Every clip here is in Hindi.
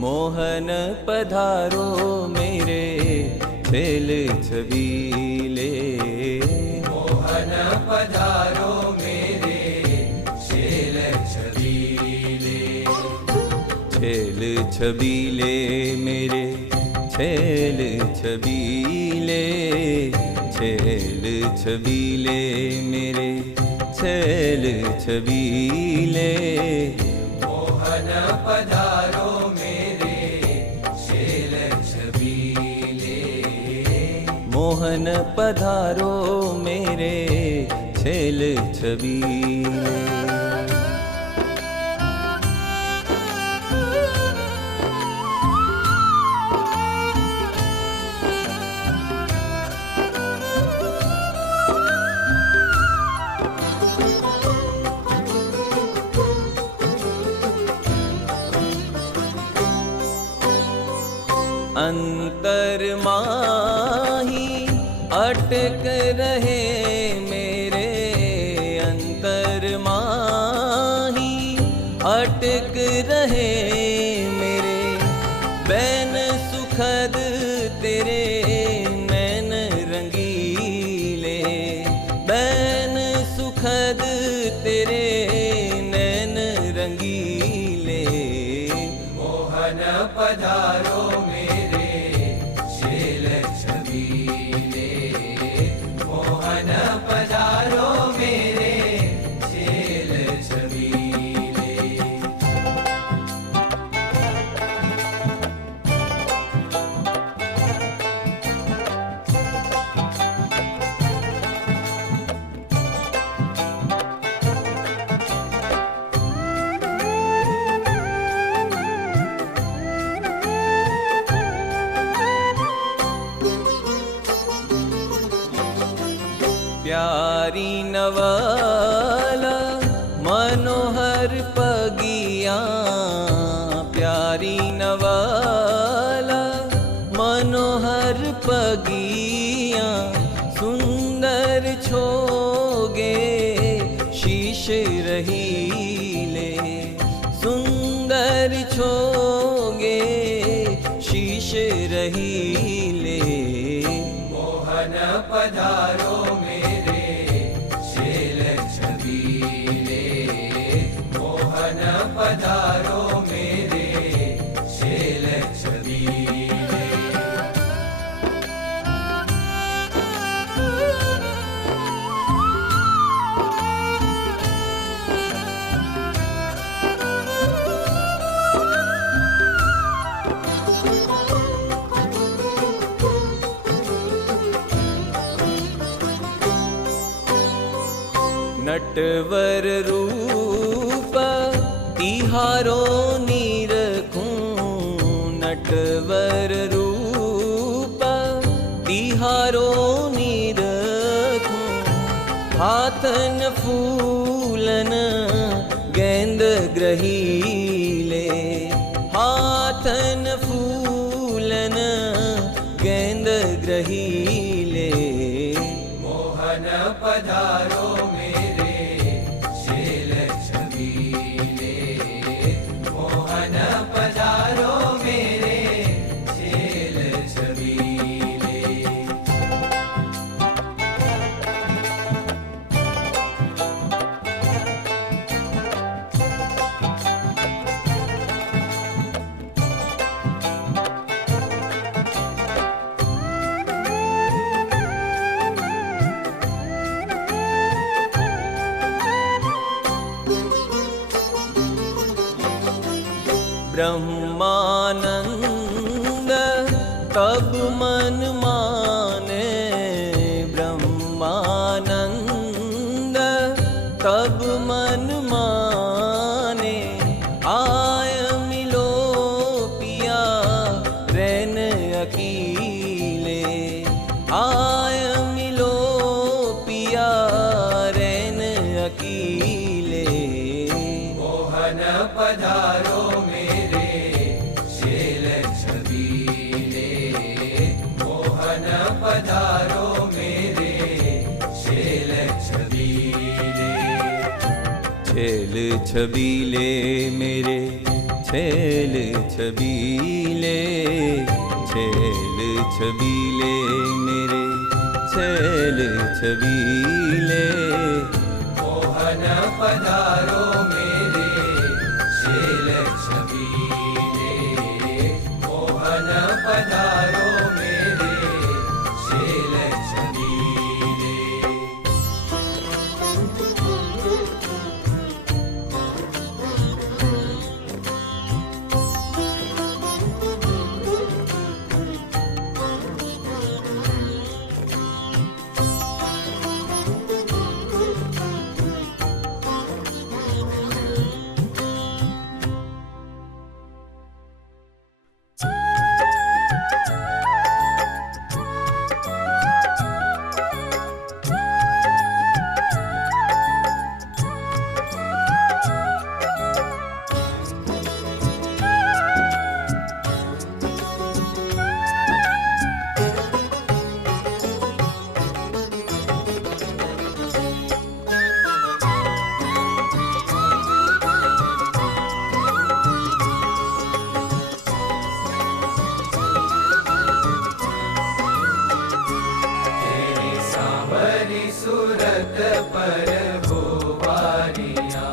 मोहन पधारो मेरे छेल छबीले। मोहन पधारो मेरे छेल छबीले। छेल छबीले मेरे छेल छबीले। छेल छबीले मेरे छेल छबीले। मोहन पधारो मेरे छेल छबीले। मोहन पधारो मेरे छेल छबीले। अंतर माही अटक रहे मेरे अंतर माही अटक रहे मेरे। बैन सुखद तेरे नैन रंगीले। बैन सुखद तेरे नैन रंगीले। मोहन पधारो मेरे छेल छबीले। मोहन पधारो मेरे छेल छबीले। प्यारी नवाला मनोहर पगिया। प्यारी नवाला मनोहर पगिया। सुंदर छोगे शीश रहीले। सुंदर छोगे शीश रहीले। मोहन पधारो मेरे छेल छबीले। मोहन पधारो मेरे छेल छबीले। नटवर रूप तिहारो निरखूं। नटवर रूप तिहारो निरखूं। हाथन फूलन गेंद ग्रहीले। हाथन फूलन गेंद ग्रहीले। मोहन पधारो मेरे छेल छबीले। मोहन पधारो मेरे छेल छबीले। ब्रह्मानंद तब मन माने। ब्रह्मानंद तब मन माने। आय मिलो पिया रैन अकीले। आय मिलो पिया रैन अकीले। मोहन पधारो मेरे छेल छबीले। मोहन पधारो मेरे छेल छबीले। छेल छबीले मेरे छैल छबीले, छैल छबीले मेरे छैल छबीले। मोहन पधारो मेरे छैल छबीले, मोहन पधारो मेरे छैल छबीले। सूरत पर हो वारिया,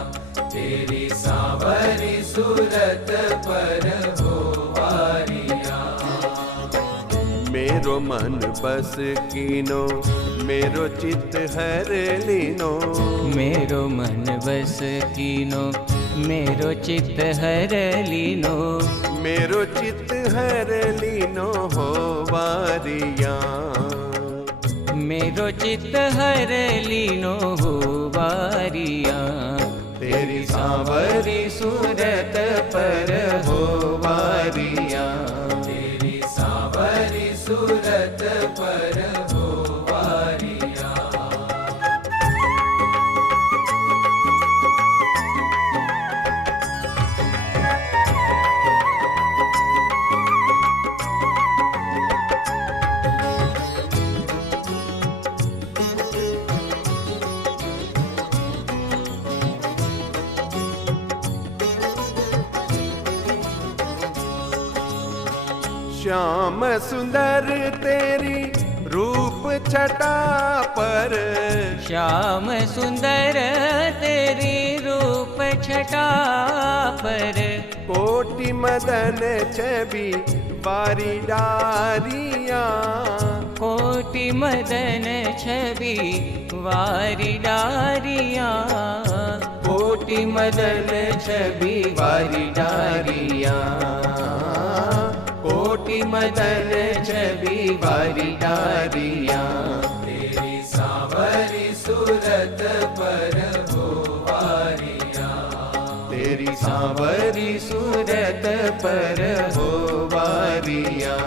तेरी सांवरी सूरत पर हो वारिया। मेरो मन बस कीनो, मेरो चित्त हर लीनो। मेरो मन बस कीनो, मेरो चित्त हर लीनो। मेरो चित्त हर लीनो हो वारिया, मेरो चित्त हर लीनो हो वारिया। तेरी सांवरी सूरत पर हो वारिया, तेरी सांवरी सूरत पर हो वारिया। श्याम सुंदर तेरी रूप छटा पर। श्याम सुंदर तेरी रूप छटा पर। कोटि मदन छवि बारी डारिया, कोटि मदन छवि वारी डारिया। कोटि मदन छवि बारी डारिया, कोटि मदन छवि बारी डारिया। तेरी सांवरी सूरत पर हो वारिया, तेरी सांवरी सूरत पर हो वारिया।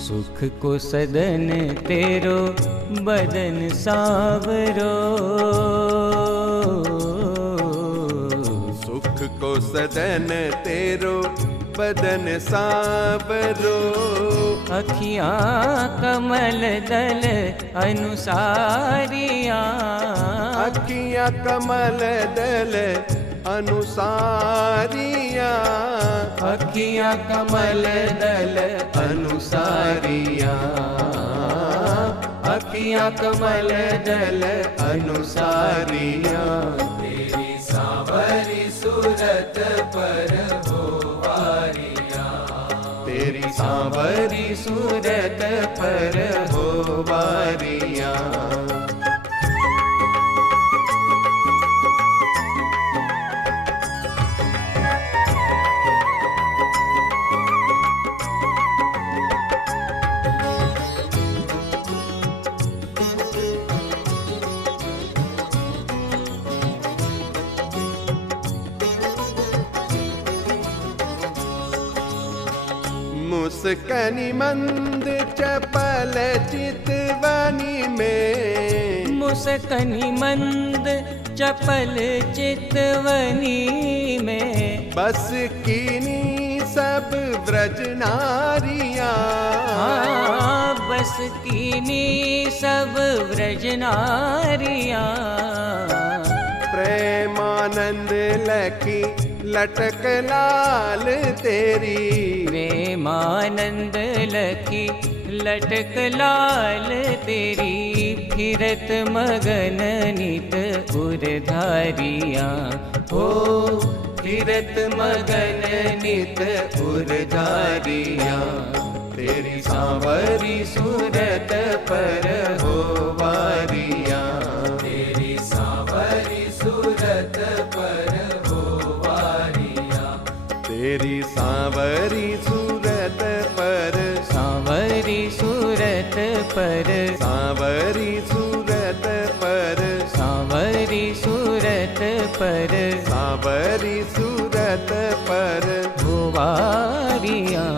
सुख को सदन तेरो बदन सावरो। सुख को सदन तेरो बदन सावरो। अखियाँ कमल दल अनुसारिया। अखियाँ कमल दल अनुसारिया, अखियाँ कमल दल अनुसारिया। अखियाँ कमल दल अनुसारिया। तेरी सांवरी सूरत पर हो वारिया, तेरी सांवरी सूरत पर हो वारिया। मुस्कनी मंद चपल चितवनी में, मुस्कनी मंद चपल चितवनी में, बस कीनी सब व्रज नारियां, बस कीनी सब व्रज नारियां। प्रेमानंद लकी लटक लाल तेरी, प्रेमानंद लकी लटक लाल तेरी, फिरत मगन नित उरधारियां, हो फिरत मगन नित उरधारियां। तेरी सांवरी सूरत पर हो वारियां, तेरी सांवरी सूरत पर हो वारियां, तेरी सांवरी सूरत पर, सांवरी सूरत पर, सांवरी सूरत पर, सांवरी सूरत पर, सांवरी सूरत पर हो वारियां।